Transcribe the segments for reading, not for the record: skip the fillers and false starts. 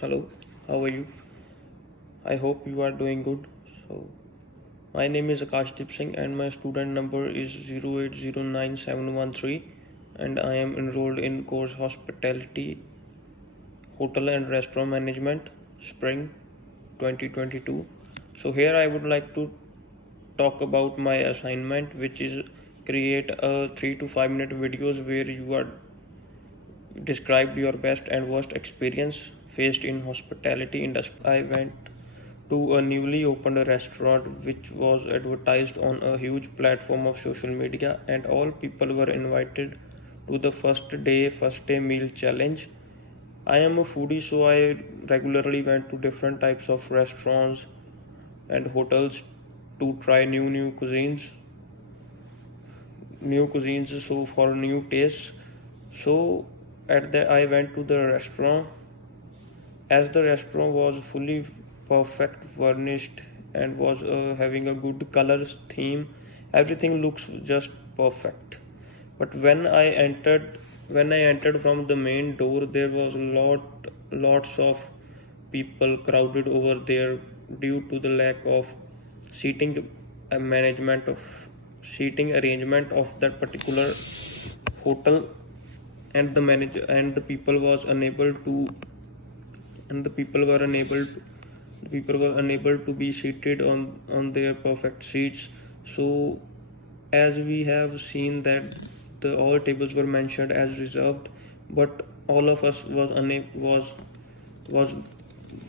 Hello, how are you? I hope you are doing good. So, my name is Akashdeep Singh and my student number is 0809713 and I am enrolled in course Hospitality, Hotel and Restaurant Management, Spring 2022. So, here I would like to talk about my assignment, which is create a 3 to 5 minute videos where you are described your best and worst experience faced in hospitality industry. I went to a newly opened restaurant which was advertised on a huge platform of social media, and all people were invited to the first day meal challenge. I am a foodie, so I regularly went to different types of restaurants and hotels to try new cuisines, so for new tastes. So at the I went to the restaurant. As the restaurant was fully perfect furnished and was having a good colors theme, everything looks just perfect. But when I entered from the main door, there was lots of people crowded over there due to the lack of seating management of seating arrangement of that particular hotel, and the manager and the people was unable to and the people were unable to be seated on their perfect seats. So as we have seen that the all tables were mentioned as reserved, but all of us was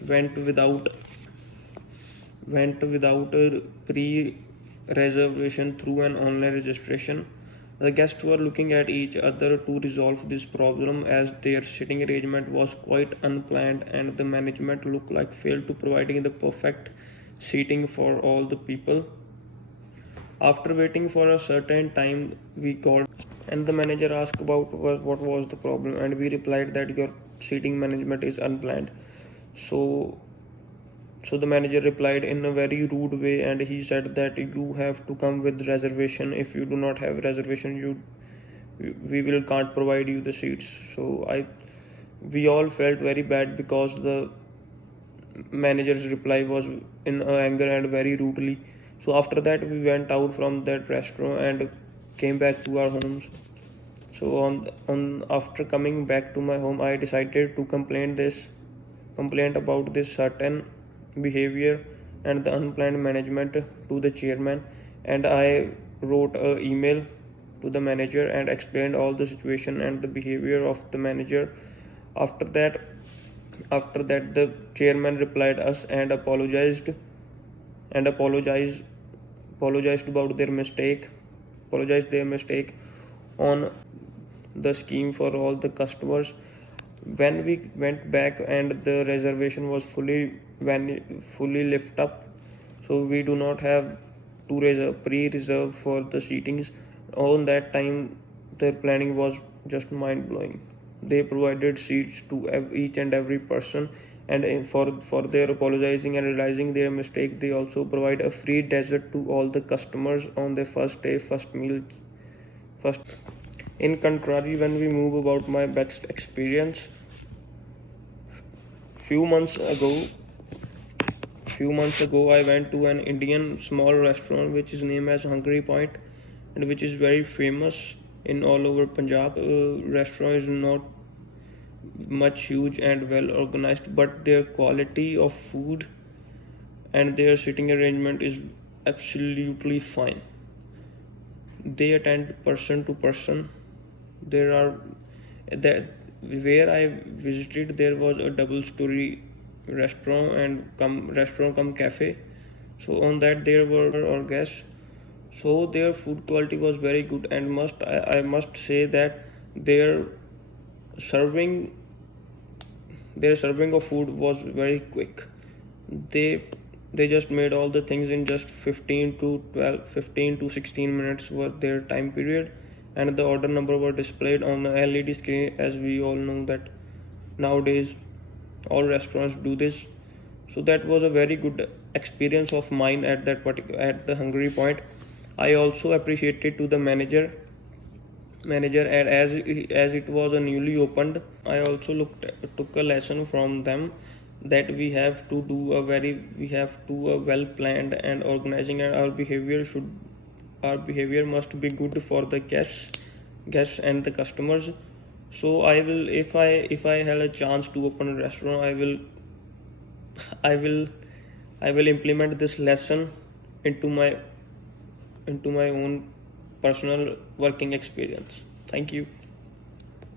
went without a pre reservation through an online registration. The guests were looking at each other to resolve this problem as their sitting arrangement was quite unplanned and the management looked like failed to providing the perfect seating for all the people. After waiting for a certain time, we called and the manager asked about what was the problem, and we replied that your seating management is unplanned. So so the manager replied in a very rude way, and he said that you have to come with reservation. If you do not have reservation, we will can't provide you the seats. So I we all felt very bad because the manager's reply was in anger and very rudely. So after that, we went out from that restaurant and came back to our homes. So on after coming back to my home, I decided to complain about this certain behavior and the unplanned management to the chairman, and I wrote a email to the manager and explained all the situation and the behavior of the manager. After that, the chairman replied us and apologized about their mistake, apologized their mistake on the scheme for all the customers. When we went back and the reservation was fully lift up, so we do not have to pre-reserve for the seatings. On that time, their planning was just mind-blowing. They provided seats to each and every person, and for their apologizing and realizing their mistake, they also provide a free dessert to all the customers on their first day first meal first. In contrary, when we move about my best experience, few months ago I went to an Indian small restaurant which is named as Hungry Point, and which is very famous in all over Punjab. Restaurant is not much huge and well organized, but their quality of food and their sitting arrangement is absolutely fine. They attend person to person. There are that where I visited, there was a double story restaurant come cafe. So on that there were our guests. So their food quality was very good, and I must say that their serving serving of food was very quick. They just made all the things in just 15 to 16 minutes was their time period, and the order number were displayed on the LED screen, as we all know that nowadays all restaurants do this. So that was a very good experience of mine at the Hungry Point. I also appreciated to the manager manager, and as it was a newly opened, I also took a lesson from them that we have to a well planned and organizing, and our behavior must be good for the guests and the customers. So I will, if I had a chance to open a restaurant, I will I will implement this lesson into my own personal working experience. Thank you.